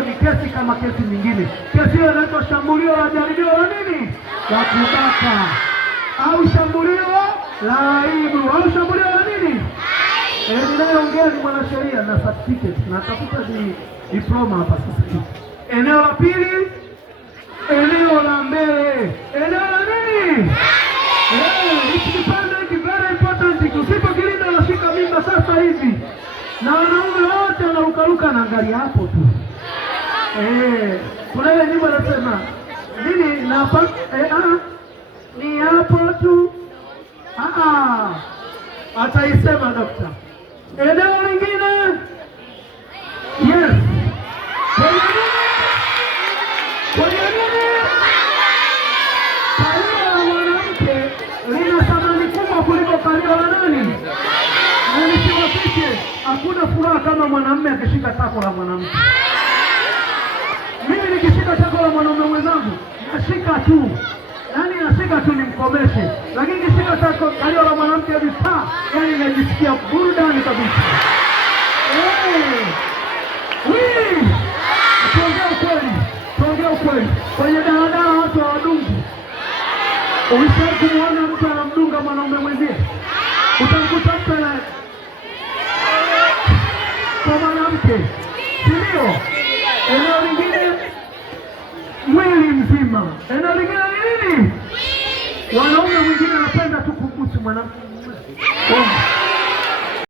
Ni kesi kama kesi nyingine. Kesi hiyo inaitwa shambulio la jaribio la nini? La kubaka. Au shambulio la aibu. Au shambulio la nini? Ninayoongea ni mwanasheria na certificate. Natafuta diploma hapa sasa. Eneo la pili, eneo la mbele. Eneo la nini? Hiki kipande hiki very important. Usipokilinda unashika mimba sasa hivi. Na wanaume wote wanarukaruka na angalia hapo tu. Kuna ile nyimbo nasema nini na hapa ni hapo tu. Ataisema dokta. Eneo lingine. Yes. Kwa nini? Kalio la mwanamke lina thamani kubwa kuliko kalio la nani? Nisiwafiche, hakuna furaha kama mwanamume akishika tako la mwanamke. Mimi nikishika tako la mwanaume mwenzangu, nashika tu. Yaani nashika tu nimkomeshe. Lakini nikishika tako kalio la mwanamke hivi yaani najisikia burudani kabisa. Tuongea ukweli. Kwenye daladala watu hawadungi. Ulishawahi kumuona mtu anamdunga mwanaume mwenzie? Utamkuta mtu kwa mwanamke. Ndio. Eneo lingine mwili mzima. Eneo lingine ni nini? Wanaume mwingine anapenda tu kubusu mwanamke.